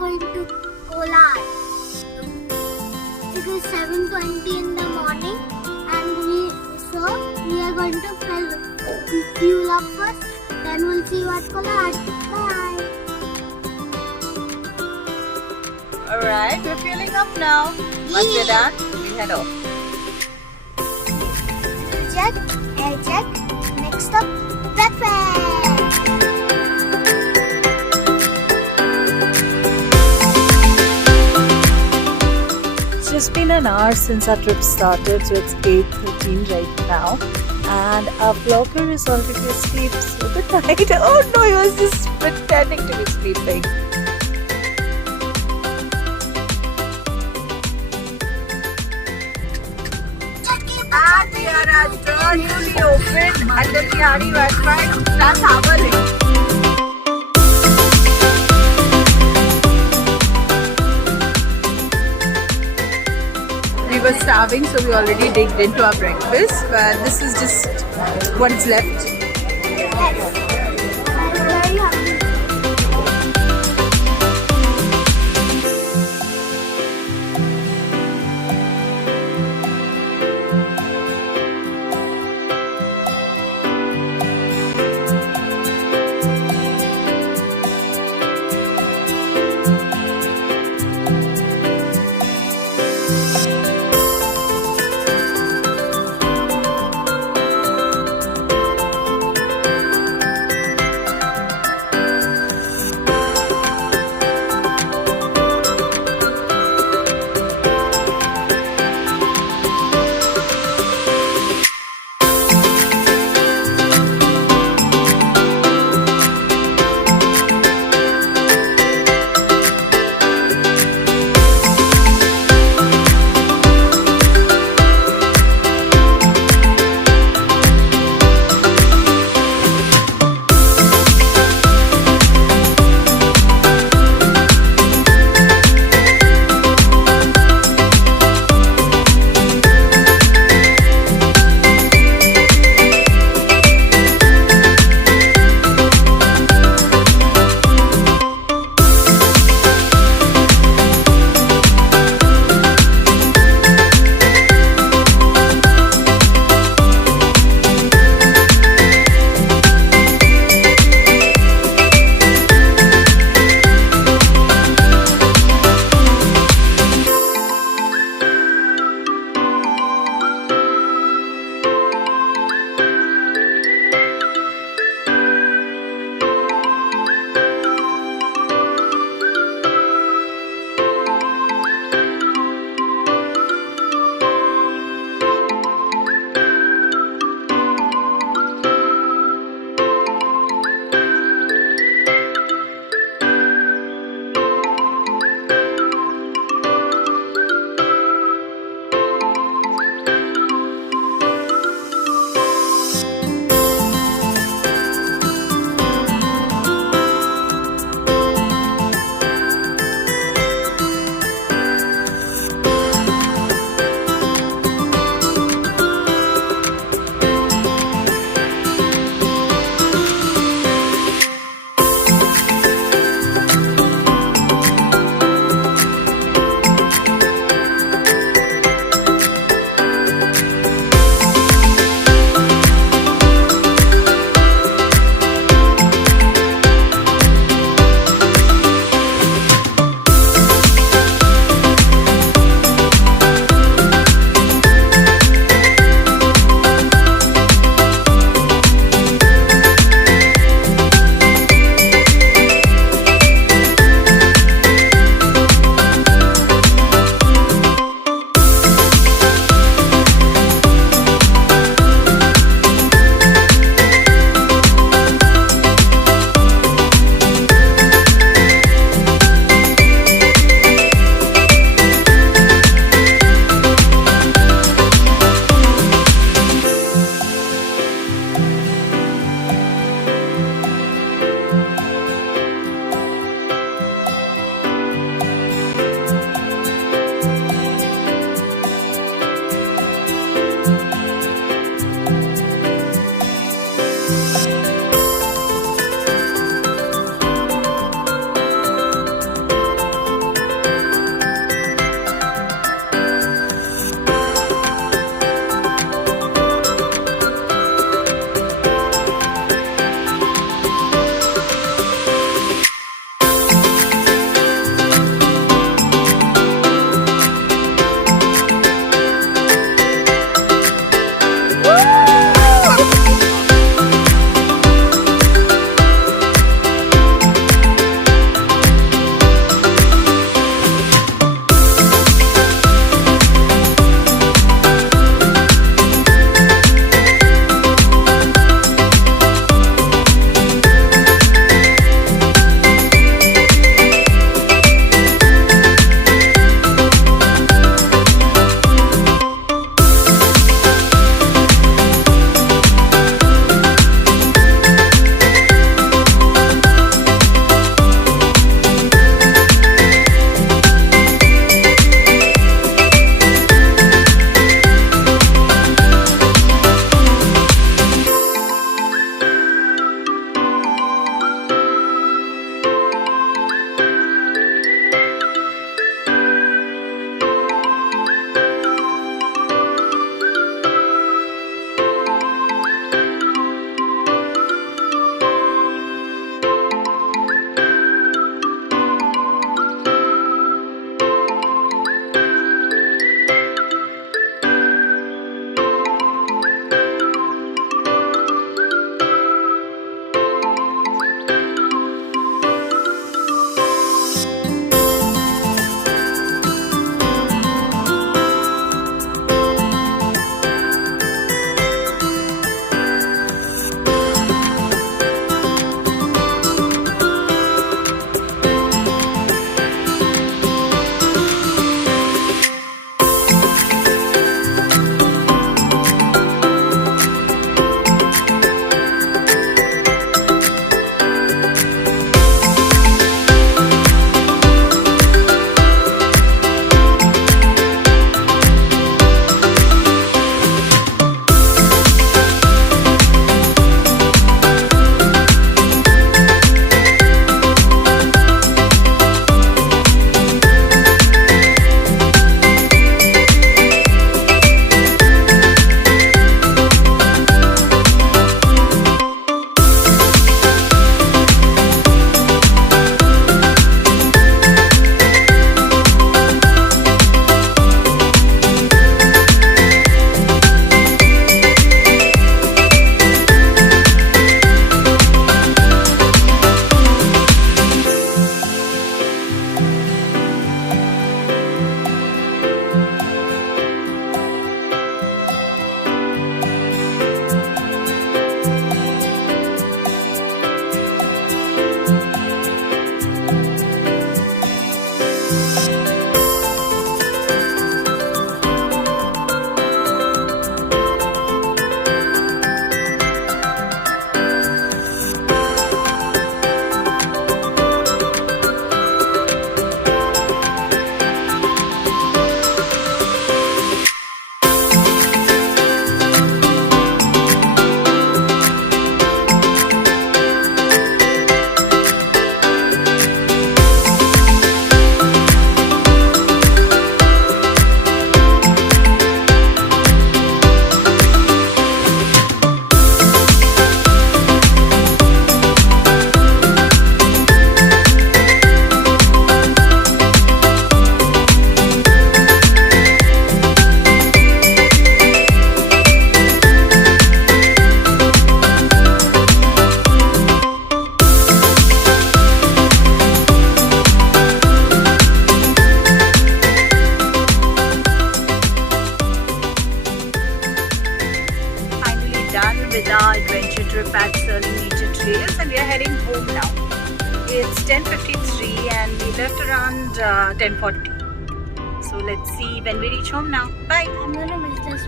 going to Kolad. It is 7:20 in the morning, and we are going to fuel up first. Then we'll see you at Kolad. Bye. Alright, we're fueling up now. Once we're done, we head off. Check, air check. Next up, breakfast. It's just been an hour since our trip started, so it's 8:13 right now. And our vlogger is already asleep, so good night. Oh no, he was just pretending to be sleeping. And we are at the newly opened Diaries restaurant plus Harbour Lake. We were starving, so we already digged into our breakfast, but this is just what's left. Very hungry. heading home now. It's 10:53 and we left around 10:40. So let's see when we reach home now. Bye. I'm gonna miss this